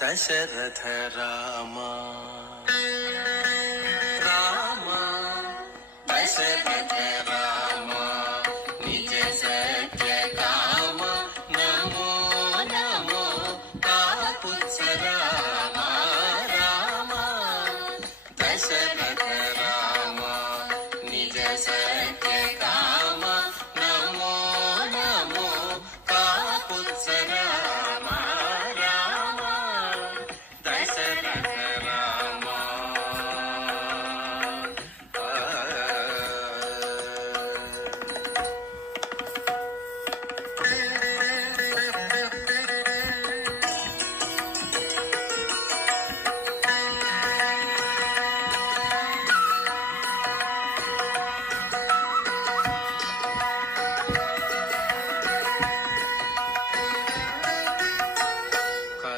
దశరథ రామ రామ దశరథ రామ నిజ సత్య కామ నమో నమో కాపుత్స రామ రామ దశరథ రామ నిజ సత్య కామ నమో నమో కాపుత్స రామ రామ దశరథ రామ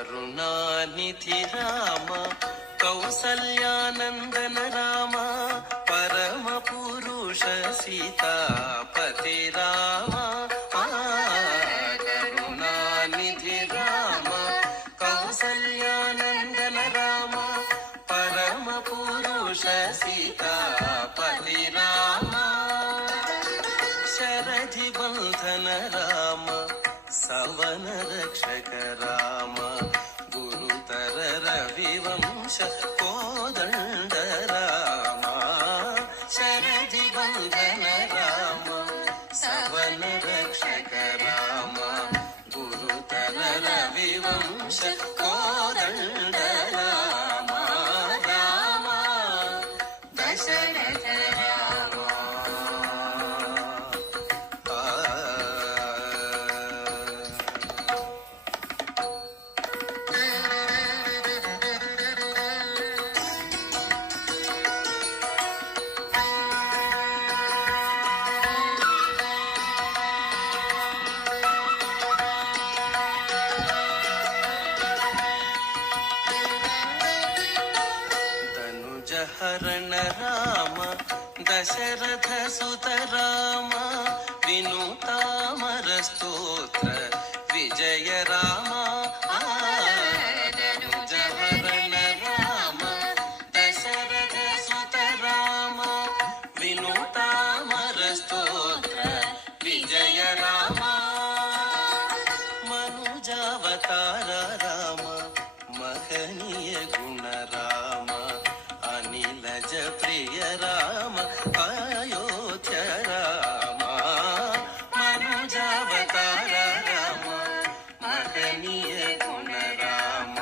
కరుణానిధి రామ కౌసల్యానందన రామ పరమ పురుష సీతాపతి రామ కరుణానిధి రామ కౌసల్యానందన రామ పరమ పురుష సీతాపతి రామ శరధి బంధన రామ సవన రక్షక రామ గురుతర రవివంశ కోదండ రామ శరధి బంధన రామ సవన రక్షక రామ గురుతర రవివంశ కోదండ రామ రామ దశరథ రామ హరణ రామ దశరథ సుత రామ వినుతామర స్తోత్ర విజయ రామ ధనుజ హరణ రామ దశరథ సుత రామ వినుతామర స్తోత్ర విజయ రామ మనుజావతార రామ మహనీయ గుణ రామ అనిలజ ప్రియ రామ అయోధ్య రామ మనుజావతార రామ మహనీయ గుణ రామ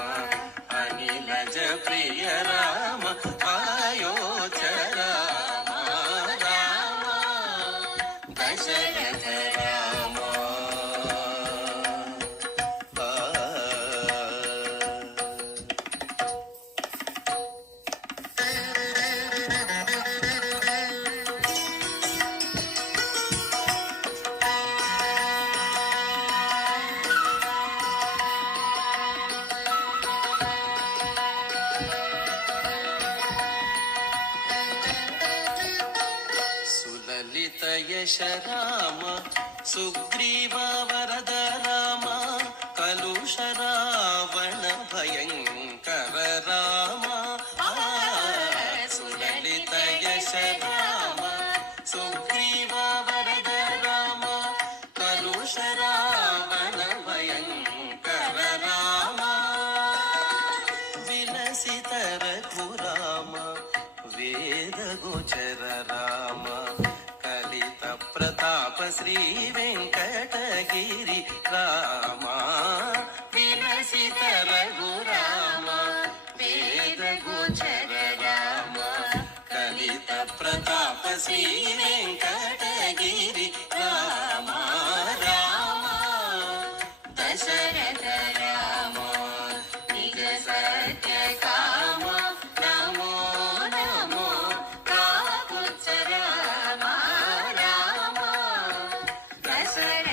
అనిలజ ప్రియ రామ అయోధ్య రామ రామ దశరథ రామ సులలిత యశ రామ సుగ్రీవ వరద రామ కలుష రావణ భయంకర రామ సులలిత యశ రామ సుగ్రీవ వరద రామ కలుష రావణ భయంకర రామ విలసిత రఘురామ వేద గోచర రామ కలిత ప్రతాప శ్రీ వెంకటగిరి రామ విలసిత రఘురామ వేద గోచర రామ కలిత ప్రతాప శ్రీ వెంకటగిరి రామ రామ దశరథ రామ నిజ సత్య కామ నమో నమో కాపుత్స రామ రామ దశరథ